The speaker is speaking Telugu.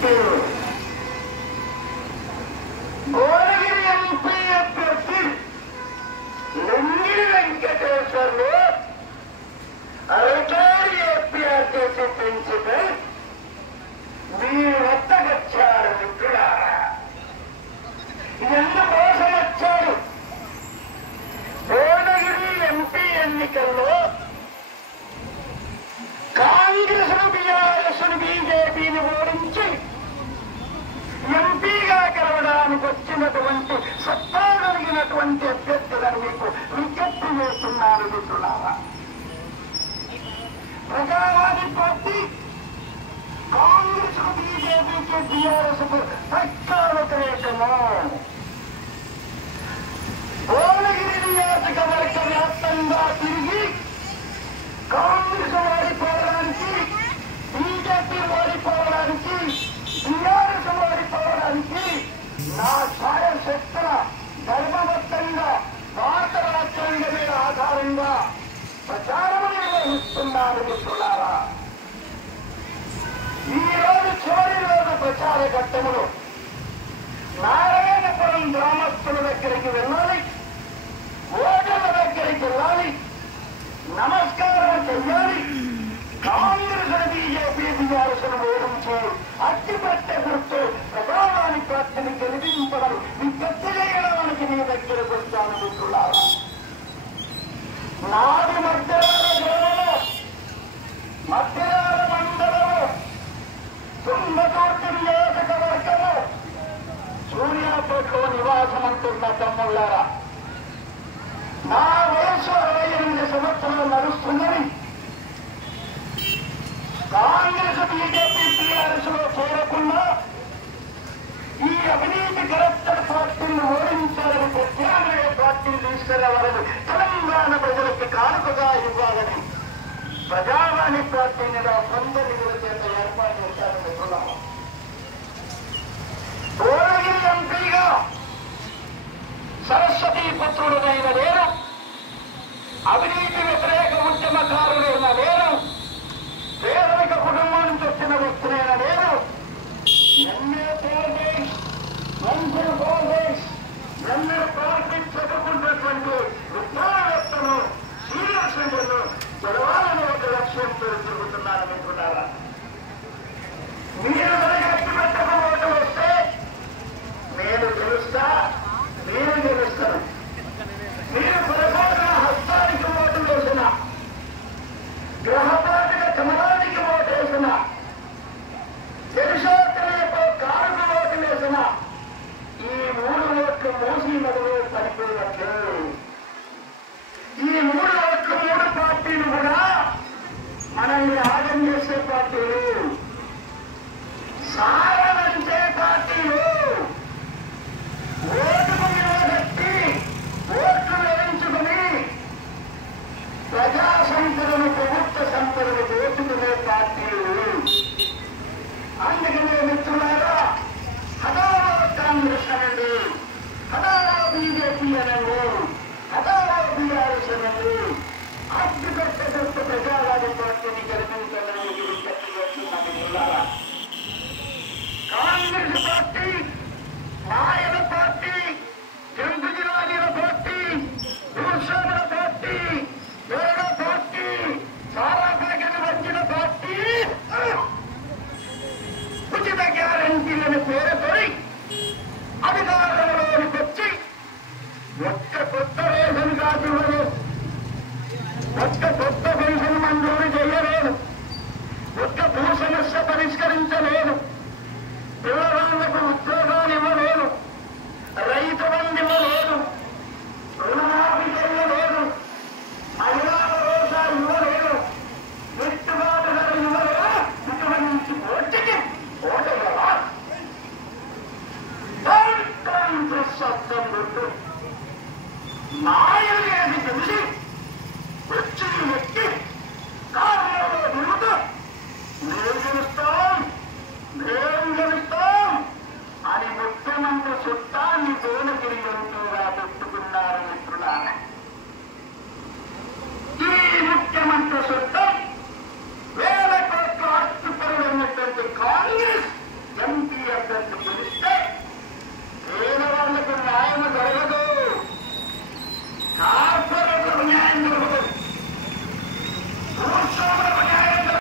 గుర్తు భువనగిరి ఎంపీ అభ్యర్థి లింగిరి వెంకటేశ్వర్లు అరకారి అభ్యర్థి పెంచుపై మీ వద్దకొచ్చారు మిత్రులారా. ఎందుకు మోసం వచ్చారు? భువనగిరి ఎంపీ ఎన్నికల్లో కాంగ్రెస్ టీఆర్ఎస్ బీజేపీని ఓడించి ఎంపీగా గెలవడానికి వచ్చినటువంటి సత్తా కలిగినటువంటి అభ్యర్థులను మీకు విజ్ఞప్తి చేస్తున్నారు మిత్రులారా. ప్రజావాది పార్టీ కాంగ్రెస్ బీజేపీకి టీఆర్ఎస్ పక్కా వ్యతిరేకము. భువనగిరి నియోజకవర్గ వ్యాప్తంగా తిరిగి కాంగ్రెస్ ఓడిపోవడానికి, బీజేపీ ఓడిపోవడానికి, టీఆర్ఎస్ ఓడిపోవడానికి నా ఛాయశక్తుల ధర్మబద్ధంగా భారత రాజ్యాంగ మీద ఆధారంగా ప్రచారం నిర్వహిస్తున్నారు మిత్రులారా. ఈ రోజు చివరి రోజు ప్రచార ఘట్టములు నారాయణపురం గ్రామస్తుల దగ్గరికి వెళ్ళాలి, ఓటర్ల దగ్గరికి వెళ్ళాలి, నమస్కారం చెయ్యాలి. కాంగ్రెస్ బీజేపీ టీఆర్ఎస్ ఓడించి అట్టిపట్టే గుర్తు ప్రజావాణి పార్టీని గెలిపించడం విజ్ఞప్తి చేయడానికి మీ దగ్గరకు వచ్చాను మిత్రులారా. నాది మధ్యరాల గ్రామము, మధ్యరాల మండలము, తుంగతూర్తి నియోజకవర్గము, సూర్యాపేటలో నివాసమంటున్న తమ్ముళ్ళారా. నా వయసు 68 సంవత్సరాలు నడుస్తుందని కాంగ్రెస్ బీజేపీ టీఆర్ఎస్ లో చేరకుండా ఈ అవినీతి కరప్టర్ పార్టీని ఓడించాలని ప్రత్యామ్నాయ పార్టీని తీసుకెళ్లవాలని తెలంగాణ ప్రజలకు కానుకగా ఇవ్వాలని ప్రజావాణి పార్టీని నా సొంత నిధుల చేత ఏర్పాటు చేశారని చెప్తున్నాము. భువనగిరి ఎంపీగా సరస్వతీ పుత్రుడైన నేను, అవినీతి వ్యతిరేక ఉద్యమకారుడైన నేను, పేదరిక కుటుంబం నుంచి వచ్చిన వ్యక్తినైన నేను ఎంఏ పోలీస్, మంత్రి పోలీస్, ఎంఏ పాలిటిక్స్ చదువుకున్నటువంటి విద్యావేత్తను, సీనియర్లను గెలవాలని ఒక లక్ష్యంతో తిరుగుతున్నాను అనుకున్నారా? మీరు కనుక పెట్టక ఓటు వస్తే నేను గెలుస్తా, మీరు గెలుస్తారు. మీరు పరిపాలన హస్తానికి ఓటు వేసిన, గ్రహపాటిక కమలానికి ఓటు వేసిన, తెలుసోత్తరేపో కారుకు ఓటు వేసిన ఈ 3 ఓట్లు మూసి నదులు పడిపోయినట్లు. ఈ 3 ఓట్లు 3 పార్టీలు కూడా మనల్ని ఆగం చేసే పార్టీలు, సాగనంచే పార్టీలు. ఓటుకు విలువెత్తి ఓట్లు వేయించుకుని ప్రజా సంపదను, ప్రభుత్వ సంపదను దోచుకునే పార్టీలు. అందుకనే మిత్రులారా, హఠావో కాంగ్రెస్ అనండి, హఠావో బీజేపీ అనండి, హఠావో టీఆర్ఎస్ అనండి, అడ్డుకట్ట గుర్తు ప్రజావాది పార్టీని గెలిపించడానికి విజ్ఞప్తి చేస్తున్న మిత్రులారా. కాంగ్రెస్ పార్టీ, నాయన పార్టీ, జంతుజీవాదీల పార్టీ, భూస్వాముల పార్టీ, వేద పార్టీ, చాలా పైకలు వచ్చిన పార్టీ ఉచిత గ్యారంటీలను పేరుకొని అధికారంలోకి వచ్చి ఒక్క కొత్త రేషన్ కార్డు ఇవ్వలేదు, ఒక్క కొత్త పెన్షన్ మంజూరు చేయలేదు, ఒక్క భూ సమస్య పరిష్కరించలేదు, పిల్లవాళ్లకు ఉద్యోగాలు ఇవ్వలేదు, రైతు బంధు ఇవ్వలేదు, రుణమాఫీ చేయలేదు, మహిళా భరోసా ఇవ్వలేదు, గిట్టుబాటు ధర ఇవ్వలేదు. ఇటువంటి ఓటికి ఓటేయాలా? శబ్దం గుర్తు మాయలు ఏది తెలిసి